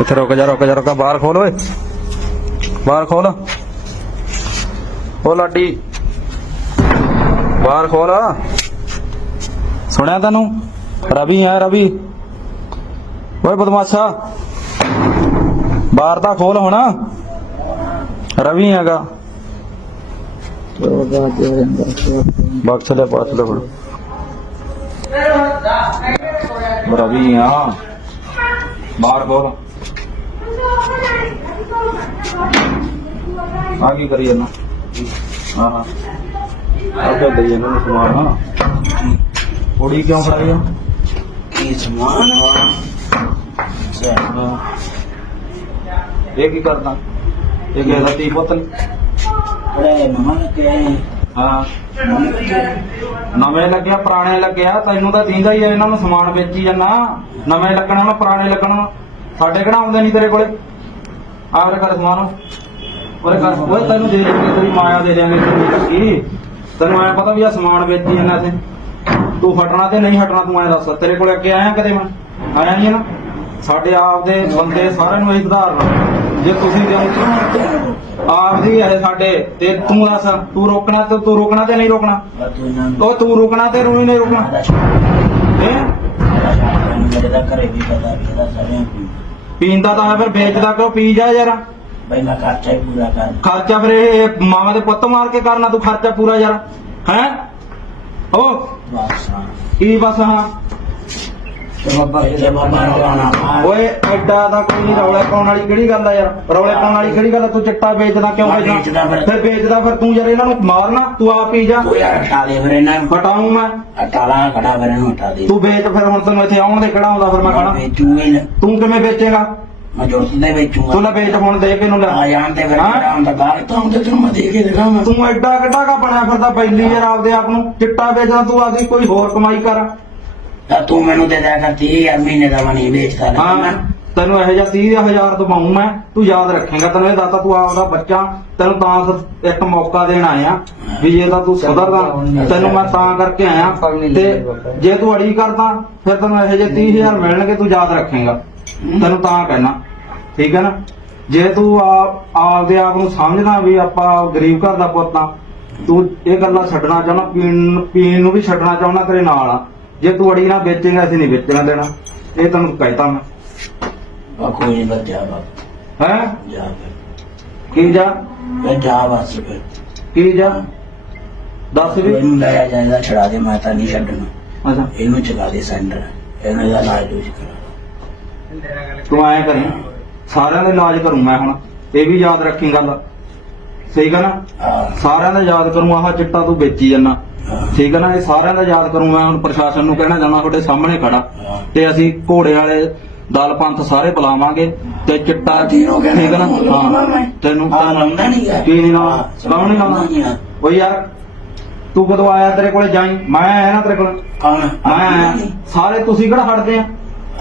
ਇੱਥੇ ਰੁਕ ਜਾ ਰੁਕ ਜਾ, ਰੁਕ ਬਾਹਰ ਖੋਲ ਓਏ। ਬਾਹਰ ਖੋਲ। ਓ ਲਾਡੀ, ਬਾਹਰ ਖੋਲ। ਸੁਣਿਆ ਤੈਨੂੰ? ਰਵੀ ਆ ਰਵੀ। ਓਏ ਬਦਮਾਸ਼ਾ। ਬਾਹਰ ਤਾਂ ਖੋਲ ਹੁਣ। ਰਵੀ ਹੈਗਾ। ਬਕਸ ਲੈ ਪਾਸ ਲੈ ਹੁਣ। ਰਵੀ ਆ। ਬਾਹਰ ਖੋਲ। ਆ ਕੀ ਕਰੀ ਜਾਂਦਾ? ਹਾਂ ਹਾਂ। ਆਪੇ ਦੇ ਇਹਨਾਂ ਨੂੰ ਸਮਾਨ ਹਾਂ। ਕੁੜੀ ਕਿਉਂ ਫੜਾਈ ਆ? ਕੀ ਸਮਾਨ? ਹਾਂ। ਇਹ ਕੀ ਕਰਦਾ? ਇਹ ਕਿਸੇ ਦਾ ਤੀ ਨੀ? ਬੜੇ ਮਮਾ ਨੇ ਕਿਹਾ ਹਾਂ। ਨਵੇਂ ਲੱਗਿਆ। ਪੁਰਾਣੇ ਲੱਗਿਆ। ਤੈਨੂੰ ਤਾਂ ਦੀਂਦਾ ਹੀ ਆ ਇਹਨਾਂ ਨੂੰ ਸਮਾਨ ਵੇਚੀ ਜਾਂਦਾ। ਨਵੇਂ ਲੱਗਣਾ ਨਾ ਪੁਰਾਣੇ ਲੱਗਣਾ। ਸਾਡੇ ਕਿਹੜਾ ਆਉਂਦੇ ਨਹੀਂ ਤੇਰੇ ਕੋਲੇ? ਆਵਰ ਕਰ ਸਮਾਨ। ਉਹਰੇ ਕਰ ਓਏ ਤੈਨੂੰ ਦੇ ਦੇਣਗੇ ਤੇਰੀ ਮਾਇਆ ਦੇ ਦੇਣਗੇ ਤੈਨੂੰ ਲੱਗੀ ਤੈਨੂੰ ਐ ਪਤਾ ਵੀ ਆ ਸਮਾਨ ਵੇਚੀ ਜਾਂਦਾ ਤੇ ਤੂੰ ਹਟਣਾ ਤੇ ਨਹੀਂ ਹਟਣਾ ਤੂੰ ਐ ਦੱਸ। ਤੇਰੇ ਕੋਲੇ ਅੱਗੇ ਆਇਆ ਕਦੇ ਮੈਂ? ਆਇਆ ਨਹੀਂ ਨਾ? ਸਾਡੇ ਆਪ ਦੇ ਬੰਦੇ ਸਾਰਿਆਂ ਨੂੰ ਇਹ ਸੁਧਾਰਨਾ ਜੇ ਤੁਸੀਂ ਜਾਓ ਆਪ ਦੀ ਇਹ ਸਾਡੇ। ਤੇ ਤੂੰ ਦੱਸ ਤੂੰ ਰੋਕਣਾ ਤੇ ਤੂੰ ਰੋਕਣਾ ਤੇ ਨਹੀਂ ਰੋਕਣਾ? ਉਹ ਤੂੰ ਰੁਕਣਾ ਤੇ ਰੂਈ ਨਹੀਂ ਰੁਕਣਾ। ਹੈਂ? ਮੇਰੇ ਦਾ ਘਰੇ ਵੀ ਪਤਾ ਵੀ ਇਹਦਾ ਸਾਰੇ ਪੀਂਦਾ। ਤਾਂ ਫਿਰ ਵੇਚਦਾ ਕਿਉਂ? ਪੀ ਜਾ ਯਾਰ। ਬਈ ਮੈਂ ਖਰਚਾ ਹੀ ਪੂਰਾ ਕਰ ਖਰਚਾ ਫਿਰ ਇਹ ਮਾਵਾਂ ਦੇ ਪੁੱਤ ਮਾਰ ਕੇ ਕਰਨਾ ਤੂੰ ਖਰਚਾ ਪੂਰਾ ਯਾਰ। ਹੈ? ਓ ਬਸ ਹਾਂ। ਕੀ ਬਸ ਹਾਂ? ਤੇ ਬਾਬਾ ਜੇ ਬਾਬਾ ਰੋਣਾ ਓਏ ਐਡਾ ਦਾ ਕੋਈ ਰੌਲੇ ਪਾਉਣ ਵਾਲੀ ਕਿਹੜੀ ਗੱਲ ਆ ਯਾਰ? ਰੌਲੇ ਪਾਉਣ ਵਾਲੀ ਕਿਹੜੀ ਗੱਲ ਆ? ਤੂੰ ਚਿੱਟਾ ਵੇਚਦਾ ਕਿਉਂ ਮੈਂ ਵੇਚਦਾ? ਫਿਰ। ਫਿਰ ਵੇਚਦਾ ਫਿਰ ਤੂੰ ਯਾਰ ਇਹਨਾਂ ਨੂੰ ਮਾਰਨਾ ਤੂੰ ਆਪ ਪੀ ਜਾ। ਤੂੰ ਯਾਰ ਹਟਾ ਦੇ ਫਿਰ ਇਹਨਾਂ ਨੂੰ। ਹਟਾਉਂ ਮੈਂ। ਹਟਾਲਾ ਖੜਾ ਫਿਰ ਇਹਨੂੰ ਹਟਾ ਦੇ। ਤੂੰ ਵੇਚ ਫਿਰ ਹੁਣ ਤੈਨੂੰ ਇੱਥੇ ਆਉਣ ਦੇ ਕਿਹੜਾ ਆਉਂਦਾ ਫਿਰ ਮੈਂ ਕਹਣਾ ਵੇਚੂਗੇ ਤੂੰ ਕਿਵੇਂ ਵੇਚੇਗਾ? ਮੈਂ ਦੇ ਵੇਚੂਗਾ ਤੂੰ ਲੈ ਵੇਚ ਹੁਣ ਦੇ ਕੇ ਨੂੰ ਲੈ। ਆ ਜਾਣ ਤੇ ਫਿਰ ਹਾਂ? ਹੁੰਦਾ ਗਾਲ ਤਾਂ ਹੁੰਦੇ ਤੈਨੂੰ ਮੈਂ ਦੇ ਕੇ ਦਿਖਾਵਾਂ। ਤੂੰ ਐਡਾ ਕਿੱਡਾ ਕਾ ਬਣਿਆ ਫਿਰਦਾ ਬੈਲੀ ਯਾਰ ਆਪਦੇ ਆਪ ਨੂੰ। ਚਿੱਟਾ ਵੇਚਦਾ ਤੂੰ ਆਪਦੀ ਕੋਈ ਹੋਰ ਕਮਾਈ ਕਰ। ਤਾਂ ਤੂੰ ਮੈਨੂੰ ਦੇ ਦਿਆ ਕਰ 30000 ਮਹੀਨੇ ਦਾ ਮੈਂ ਨਹੀਂ ਵੇਚਦਾ ਨਾ ਹਾਂ ਤੈਨੂੰ ਇਹੋ ਜਿਹਾ 30000 ਦਵਾਉਂ ਮੈਂ। ਤੂੰ ਯਾਦ ਰੱਖੇਗਾ ਤੈਨੂੰ ਇਹ ਦੱਸਦਾ ਤੂੰ ਆਪਦਾ ਬੱਚਾ। ਤੈਨੂੰ ਤਾਂ ਸ- ਇੱਕ ਮੌਕਾ ਦੇਣ ਆਇਆ ਵੀ ਜੇ ਤਾਂ ਤੂੰ ਸੁਧਰਦਾ ਤੈਨੂੰ ਮੈਂ ਤਾਂ ਕਰਕੇ ਆਇਆ। ਤੇ ਜੇ ਤੂੰ ਅੜੀ ਕਰਦਾ ਫਿਰ ਤੈਨੂੰ ਇਹੋ ਜਿਹੇ 30000 ਮਿਲਣਗੇ ਤੂੰ ਯਾਦ ਰੱਖੇਗਾ। ਤੈਨੂੰ ਤਾਂ ਕਹਿਣਾ। ਠੀਕ ਹੈ ਨਾ? ਜੇ ਤੂੰ ਆਪ ਆਪਦੇ ਆਪ ਨੂੰ ਸਮਝਦਾ ਵੀ ਆਪਾਂ ਗਰੀਬ ਘਰ ਦਾ ਪੁੱਤ ਆ ਤੂੰ ਇਹ ਗੱਲਾਂ ਛੱਡਣਾ ਚਾਹੁੰਦਾ ਪੀਣ ਪੀਣ ਨੂੰ ਵੀ ਛੱਡਣਾ ਚਾਹੁੰਦਾ ਤੇਰੇ ਨਾਲ ਆ। ਜੇ ਤੂੰ ਅੜੀ ਨਾ ਵੇਚੇਗਾ ਅਸੀਂ ਨਹੀਂ ਵੇਚਣਾ ਦੇਣਾ। ਇਹ ਤੈਨੂੰ ਕਹਿਤਾ ਮੈਂ। ਬਾ ਕੋਈ ਨਹੀਂ ਬੱਜਾ ਬਾਪ ਹੈ? ਜਾ ਫਿਰ। ਕੀ ਜਾ? ਫਿਰ ਜਾ ਬਸ ਫਿਰ। ਕੀ ਜਾ? ਦੱਸ ਵੀ। ਇਹਨੂੰ ਲੈ ਜਾਏਗਾ ਛੜਾ ਦੇ ਮੈਂ ਤਾਂ ਨਹੀਂ ਛੱਡਣਾ। ਅੱਛਾ। ਇਹਨੂੰ ਚਲਾ ਦੇ ਸੈਂਟਰ। ਇਹਨੂੰ ਇਹਦਾ ਇਲਾਜ ਦੂਜ ਕਰਾ। ਤੂੰ ਐਂ ਕਰੀ ਸਾਰਿਆਂ ਦਾ ਇਲਾਜ ਕਰੂੰ ਮੈਂ ਹੁਣ ਇਹ ਵੀ ਯਾਦ ਰੱਖੀ ਗੱਲ। ਠੀਕ ਹੈ ਨਾ? ਹਾਂ। ਸਾਰਿਆਂ ਦਾ ਯਾਦ ਕਰੂੰ ਆਹ ਚਿੱਟਾ ਤੂੰ ਵੇਚੀ ਜਾਂਦਾ। ਹਾਂ। ਠੀਕ ਹੈ ਨਾ? ਇਹ ਸਾਰਿਆਂ ਦਾ ਯਾਦ ਕਰੂੰ ਮੈਂ ਹੁਣ ਪ੍ਰਸ਼ਾਸਨ ਨੂੰ ਕਹਿਣਾ ਚਾਹੁੰਦਾ ਤੁਹਾਡੇ ਸਾਹਮਣੇ ਖੜਾ। ਹਾਂ। ਤੇ ਅਸੀਂ ਘੋੜੇ ਵਾਲੇ ਦਲ ਪੰਥ ਸਾਰੇ ਬੁਲਾਵਾਂਗੇ ਤੇ ਚਿੱਟਾ ਠੀਕ ਹੋ ਹੈ ਨਾ। ਹਾਂ। ਤੈਨੂੰ ਹਾਂ, ਲਾਉਂਦਾ ਨੀ ਗਾ। ਕੀ ਨਹੀਂ ਹਾਂ, ਲਾਉਣ ਨਹੀਂ ਲਾਉਂਦਾ ਨੀ। ਓ ਯਾਰ ਤੂੰ ਕਦੋਂ ਆਇਆ ਤੇਰੇ ਕੋਲੇ ਜਾਈ? ਮੈਂ ਆਇਆ ਨਾ ਤੇਰੇ ਕੋਲ। ਕੌਣ? ਮੈਂ ਆਇਆ। ਸਾਰੇ ਤੁਸੀਂ ਕਿਹੜਾ ਹਟਦੇ ਆ?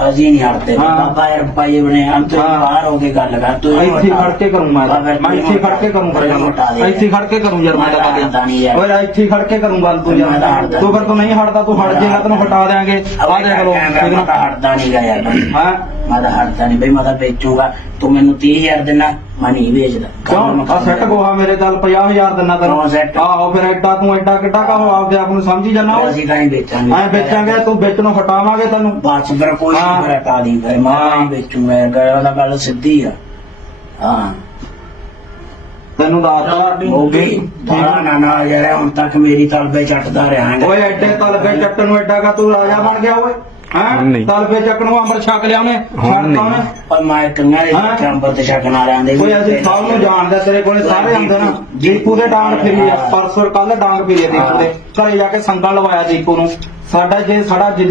ਅਸੀਂ ਨਹੀਂ ਹਟਦੇ। ਹਾਂ। ਬਾਬਾ ਯਾਰ ਪਾਈ ਬਣੇ ਅੰਤ ਹਾਂ। ਬਾਹਰ ਹੋ ਕੇ ਗੱਲ ਕਰ ਤੂੰ ਇਹਨੂੰ ਇੱਥੇ ਹਟਾ। ਖੜ ਕੇ ਕਰੂੰ ਮੈਂ ਬਾਬਾ ਮੈਂ ਇੱਥੇ ਖੜ ਕੇ ਕਰੂੰ ਫਿਰ ਇਹਨੂੰ ਹਟਾ। ਇੱਥੇ ਖੜ ਕੇ ਕਰੂੰ ਯਾਰ ਮੈਂ ਤਾਂ ਹਟਦਾ ਨੀ ਗੱਲ ਯਾਰ। ਓਏ ਇੱਥੇ ਖੜ ਕੇ ਕਰੂੰ ਗੱਲ ਤੂੰ ਮੈਂ ਤਾਂ ਯਾਰ ਹਟਦਾ ਤੂੰ ਫਿਰ ਤੂੰ ਨਹੀਂ ਹਟਦਾ ਤੂੰ ਹਟ ਜਾਏਗਾ ਤੈਨੂੰ ਹਟਾ ਦੇਾਂਗੇ ਆ ਦੇਖ ਲੋ ਮੈਂ ਤਾਂ ਨਾ ਹਟਦਾ ਨਹੀਂ ਗਾ ਯਾਰ। ਹਾਂ? ਮੈਂ ਤਾਂ ਹਟਦਾ ਨਹੀਂ ਬਈ ਮੈਂ ਤਾਂ ਵੇਚੂਗਾ। ਤੂੰ ਮੈਨੂੰ 30000 ਦੇਣਾ। ਮੈਂ ਨਹੀਂ ਵੇਚਦਾ ਕਿਉਂ? ਆ ਸੈੱਟ ਗੋਹਾ ਮੇਰੇ ਗੱਲ 50000 ਦਿਨਾ ਤੈਨੂੰ ਹਾਂ, set। ਆਹੋ ਫਿਰ ਐਡਾ ਤੂੰ ਐਡਾ ਕਿੱਡਾ ਕਾ ਹੋ ਆਪਦੇ ਆਪ ਨੂੰ ਸਮਝੀ ਜਾਣਾ ਅਸੀਂ ਤਾਂ ਨਹੀਂ ਵੇਚਾਂਗੇ। ਐ ਵੇਚਾਂਗੇ ਤੂੰ ਵਿੱਚ ਨੂੰ ਹਟਾਵਾਂਗੇ ਤੈਨੂੰ। ਬਾਅਦ ਚ ਫਿਰ ਕੋਈ ਹਾਂ। ਨਹੀਂ ਹਟਾ ਦੀ ਫਿਰ ਮੈਂ ਹਾਂ। ਨਹੀਂ ਵੇਚੂਗਾ ਯਾਰ ਗੱਲ ਉਹਦਾ ਗੱਲ ਸਿੱਧੀ ਆ। ਹਾਂ। ਤੈਨੂੰ ਦੱਸਦਾ ਉਹ ਵੀ ਦਾਣਾ ਨਾ ਨਾ ਯਾਰ ਹੁਣ ਤੱਕ ਮੇਰੀ ਤਲਬੇ ਚੱਟਦਾ ਰਿਹਾ ਹੈਗਾ। ਓਏ ਐਡੇ ਤਲਬੇ ਚੱਟਣ ਨੂੰ ਐਡਾ ਕਾ ਤੂੰ ਰਾਜਾ ਬਣ ਗਿਆ ਓਏ। ਹਾਂ ਨਹੀਂ। ਤਲਬੇ ਚੱਕਣ ਨੂੰ ਅੰਮ੍ਰਿਤ ਛਕ ਲਿਆ ਉਹਨੇ। ਛੱਡਤਾ ਉਹਨੇ ਪਰ ਮੈਂ ਕੰਗਾ ਦੇ ਹਾਂ। ਚੰਬਰ ਤੇ ਛਕਣ ਵਾਲਿਆਂ ਦੇ ਕੋਈ ਅਸੀਂ ਸਭ ਨੂੰ ਜਾਣਦਾ ਤੇਰੇ ਕੋਲੇ ਸਾਰੇ ਆਉਂਦੇ ਨਾ। ਦੀਪੂ ਦੇ ਡਾਂਗ ਫਿਰੀ ਆ ਪਰਸੋਂ ਕੱਲ ਡਾਂਗ ਫਿਰੀ ਆ ਦੀਪੂ ਦੇ। ਘਰੇ ਜਾ ਕੇ ਸੰਗਲ ਲਵਾਇਆ ਦੀਪੂ ਨੂੰ। ਸਾਡਾ ਜੇ ਸਾਡਾ ਜਿ-